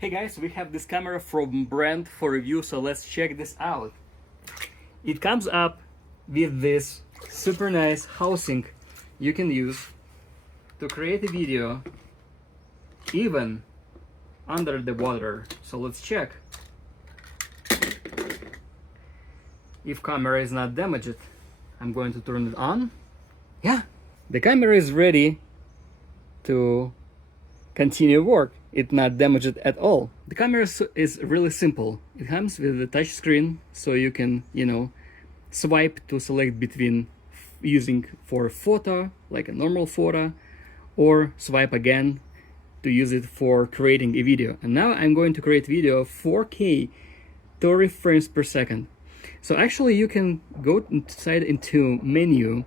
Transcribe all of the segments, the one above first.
Hey guys, we have this camera from brand for review, so let's check this out. It comes up with this super nice housing you can use to create a video even under the water. So let's check if camera is not damaged. I'm going to turn it on. Yeah, the camera is ready to continue work. It's not damaged at all. The camera is really simple. It comes with a touch screen, so you can, swipe to select between using for photo, like a normal photo, or swipe again to use it for creating a video. And now I'm going to create video 4K 30 frames per second. So actually you can go inside into menu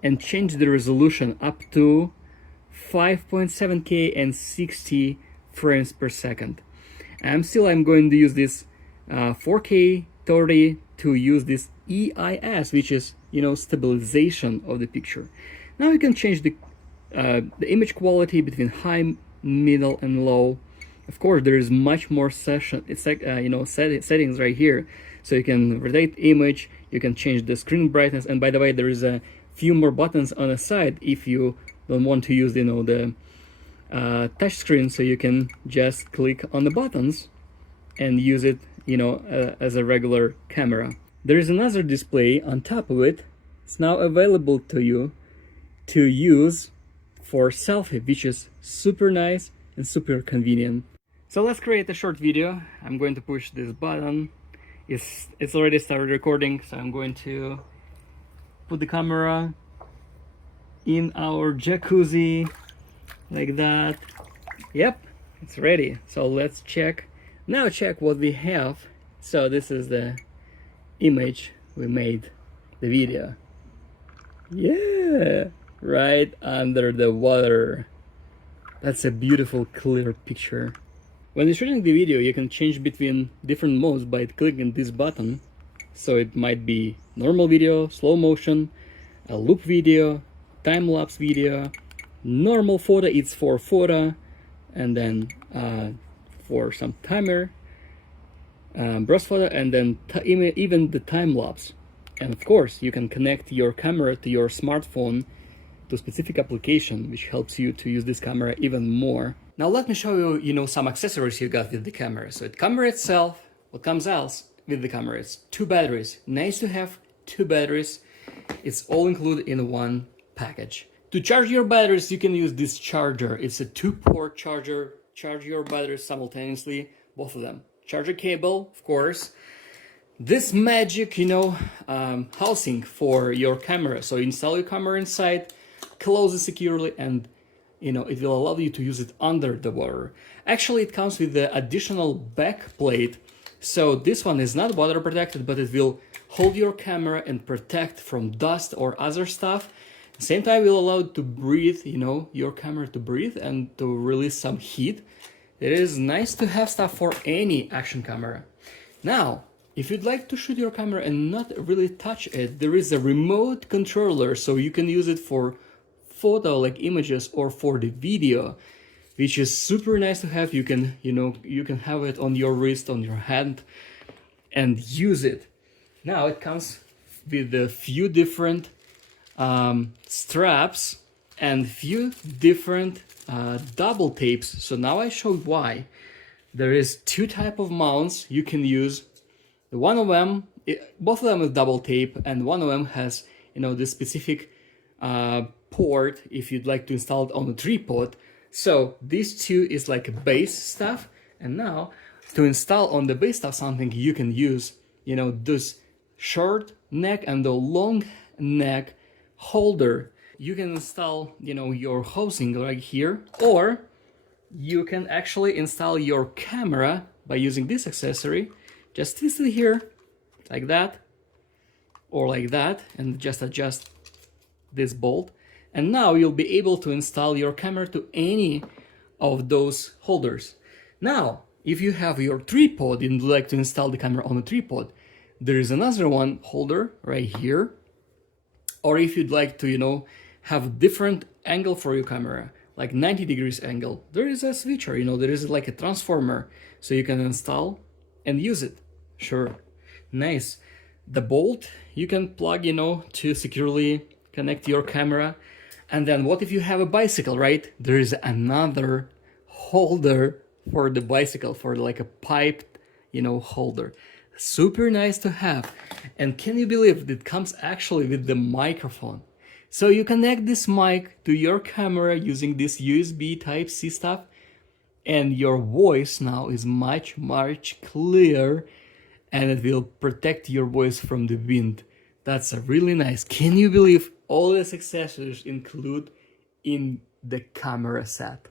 and change the resolution up to 5.7K and 60 frames per second. I'm going to use this 4K 30 to use this EIS, which is stabilization of the picture. Now you can change the image quality between high, middle, and low. Of course, there is much more settings right here, so you can rotate image, you can change the screen brightness, and by the way, there is a few more buttons on the side if you don't want to use the touch screen, so you can just click on the buttons and use it as a regular camera. There is another display on top of it. It's now available to you to use for selfie, which is super nice and super convenient. So let's create a short video. I'm going to push this button. It's already started recording, so I'm going to put the camera in our jacuzzi like that. Yep, it's ready. So let's check what we have. So this is the image we made the video. Yeah, right under the water. That's a beautiful clear picture. When you're shooting the video, you can change between different modes by clicking this button. So it might be normal video, slow motion, a loop video, time-lapse video, normal photo, it's for photo, and then for some timer, burst photo, and then even the time-lapse. And of course, you can connect your camera to your smartphone to a specific application, which helps you to use this camera even more. Now let me show you, some accessories you got with the camera. So the camera itself, what comes else with the camera is 2 batteries. Nice to have 2 batteries. It's all included in one package. To charge your batteries, you can use this charger. It's a 2-port charger. Charge your batteries simultaneously, both of them. Charger cable, of course. This magic, housing for your camera. So install your camera inside, close it securely, and it will allow you to use it under the water. Actually, it comes with the additional back plate. So this one is not water protected, but it will hold your camera and protect from dust or other stuff. At the same time, will allow it to breathe, your camera to breathe and to release some heat. It is nice to have stuff for any action camera. Now, if you'd like to shoot your camera and not really touch it, there is a remote controller, so you can use it for photo like images or for the video, which is super nice to have. You can you can have it on your wrist, on your hand, and use it. Now it comes with a few different straps and few different double tapes. So now I showed why. There is 2 type of mounts you can use. One of them, both of them is double tape, and one of them has this specific port if you'd like to install it on a tripod. So these 2 is like a base stuff, and now to install on the base stuff something, you can use this short neck and the long neck holder. You can install your housing right here, or you can actually install your camera by using this accessory. Just twist it here like that or like that, and just adjust this bolt, and now you'll be able to install your camera to any of those holders. Now if you have your tripod and would like to install the camera on a tripod, there is another one holder right here. Or if you'd like to have a different angle for your camera, like 90 degrees angle, there is a switcher, you know, there is like a transformer, so you can install and use it. Sure, nice. The bolt you can plug, you know, to securely connect your camera. And then what if you have a bicycle, right? There is another holder for the bicycle, for like a piped, you know, holder. Super nice to have. And can you believe it comes actually with the microphone? So you connect this mic to your camera using this USB Type-C stuff, and your voice now is much clearer, and it will protect your voice from the wind. That's a really nice. Can you believe all these accessories include in the camera set?